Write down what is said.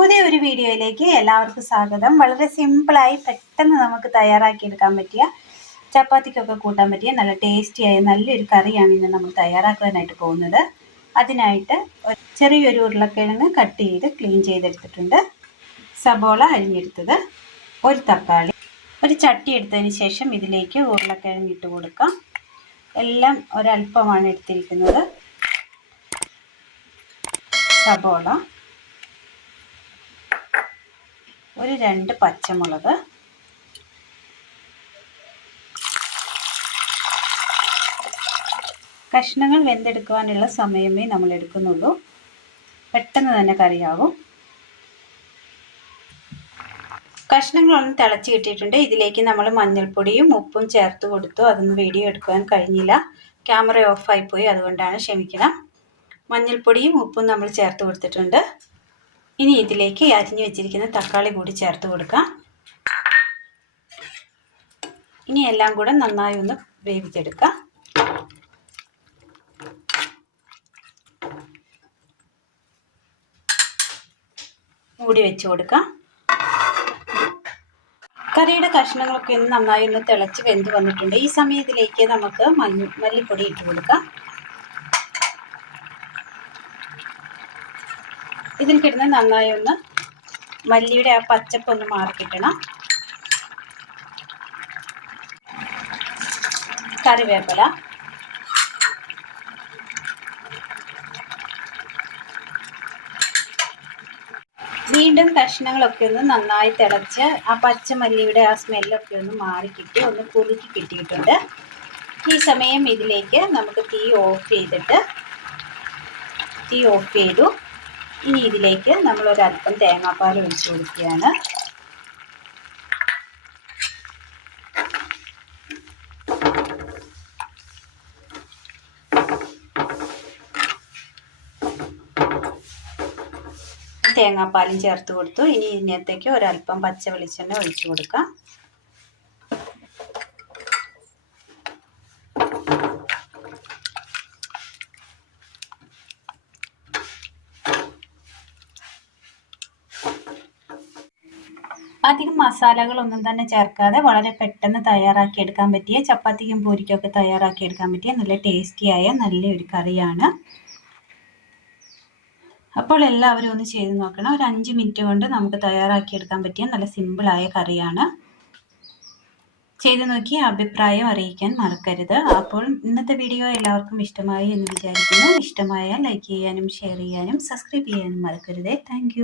പുതിയൊരു വീഡിയോയിലേക്ക് എല്ലാവർക്കും സ്വാഗതം. വളരെ സിമ്പിളായി പെട്ടെന്ന് നമുക്ക് തയ്യാറാക്കിയെടുക്കാൻ പറ്റിയ ചപ്പാത്തിക്കൊക്കെ കൂട്ടാൻ പറ്റിയ നല്ല ടേസ്റ്റിയായ നല്ലൊരു കറിയാണ് ഇന്ന് നമ്മൾ തയ്യാറാക്കാനായിട്ട് പോകുന്നത്. അതിനായിട്ട് ചെറിയൊരു ഉരുളക്കിഴങ്ങ് കട്ട് ചെയ്ത് ക്ലീൻ ചെയ്തെടുത്തിട്ടുണ്ട്, സബോള അരിഞ്ഞെടുത്തത്, ഒരു തക്കാളി, ഒരു ചട്ടി എടുത്തതിന് ശേഷം ഇതിലേക്ക് ഉരുളക്കിഴങ്ങ് ഇട്ട് കൊടുക്കാം. എല്ലാം ഒരല്പമാണ് എടുത്തിരിക്കുന്നത്. സബോള, ഒരു 2 പച്ചമുളക്, കഷ്ണങ്ങൾ വെന്തെടുക്കുവാനുള്ള സമയമേ നമ്മൾ എടുക്കുന്നുള്ളൂ, പെട്ടെന്ന് തന്നെ കറിയാവും. കഷ്ണങ്ങളൊന്നും തിളച്ച് കിട്ടിയിട്ടുണ്ട്. ഇതിലേക്ക് നമ്മൾ മഞ്ഞൾപ്പൊടിയും ഉപ്പും ചേർത്ത് കൊടുത്തു. അതൊന്നും വീഡിയോ എടുക്കാൻ കഴിഞ്ഞില്ല, ക്യാമറ ഓഫായിപ്പോയി, അതുകൊണ്ടാണ്, ക്ഷമിക്കണം. മഞ്ഞൾപ്പൊടിയും ഉപ്പും നമ്മൾ ചേർത്ത് കൊടുത്തിട്ടുണ്ട്. ഇനി ഇതിലേക്ക് അരിഞ്ഞു വെച്ചിരിക്കുന്ന തക്കാളി കൂടി ചേർത്ത് കൊടുക്കാം. ഇനി എല്ലാം കൂടെ നന്നായി ഒന്ന് വേവിച്ചെടുക്കാം. മൂടി വെച്ച് കൊടുക്കാം. കറിയുടെ കഷ്ണങ്ങളൊക്കെ ഒന്ന് നന്നായി ഒന്ന് തിളച്ച് വെന്ത് വന്നിട്ടുണ്ട്. ഈ സമയത്തിലേക്ക് നമുക്ക് മല്ലിപ്പൊടി ഇട്ട് കൊടുക്കാം. ഇതിൽ കിടന്ന് നന്നായി ഒന്ന് മല്ലിയുടെ ആ പച്ചപ്പൊന്ന് മാറി കിട്ടണം. കറിവേപ്പില, വീണ്ടും കഷ്ണങ്ങളൊക്കെ ഒന്ന് നന്നായി തിളച്ച് ആ പച്ചമല്ലിയുടെ ആ സ്മെല്ലൊക്കെ ഒന്ന് മാറിക്കിട്ടി ഒന്ന് കുറുക്കി കിട്ടിയിട്ടുണ്ട്. ഈ സമയം ഇതിലേക്ക് നമുക്ക് തീ ഓഫ് ചെയ്തു. ഇനി ഇതിലേക്ക് നമ്മൾ ഒരല്പം തേങ്ങാപ്പാൽ ഒഴിച്ച് കൊടുക്കുകയാണ്. തേങ്ങാപ്പാലും ചേർത്ത് കൊടുത്തു. ഇനി ഇതിനകത്തേക്ക് ഒരല്പം പച്ച വെളിച്ചെണ്ണ ഒഴിച്ചു കൊടുക്കാം. അധികം മസാലകളൊന്നും തന്നെ ചേർക്കാതെ വളരെ പെട്ടെന്ന് തയ്യാറാക്കിയെടുക്കാൻ പറ്റിയ, ചപ്പാത്തിക്കും പൂരിക്കൊക്കെ തയ്യാറാക്കിയെടുക്കാൻ പറ്റിയ നല്ല ടേസ്റ്റിയായ നല്ലൊരു കറിയാണ്. അപ്പോൾ എല്ലാവരും ഒന്ന് ചെയ്ത് നോക്കണം. ഒരു 5 മിനിറ്റ് കൊണ്ട് നമുക്ക് തയ്യാറാക്കിയെടുക്കാൻ പറ്റിയ നല്ല സിമ്പിളായ കറിയാണ്. ചെയ്തു നോക്കി അഭിപ്രായം അറിയിക്കാൻ മറക്കരുത്. അപ്പോൾ ഇന്നത്തെ വീഡിയോ എല്ലാവർക്കും ഇഷ്ടമായി എന്ന് വിചാരിക്കുന്നു. ഇഷ്ടമായാൽ ലൈക്ക് ചെയ്യാനും ഷെയർ ചെയ്യാനും സബ്സ്ക്രൈബ് ചെയ്യാനും മറക്കരുതേ. താങ്ക്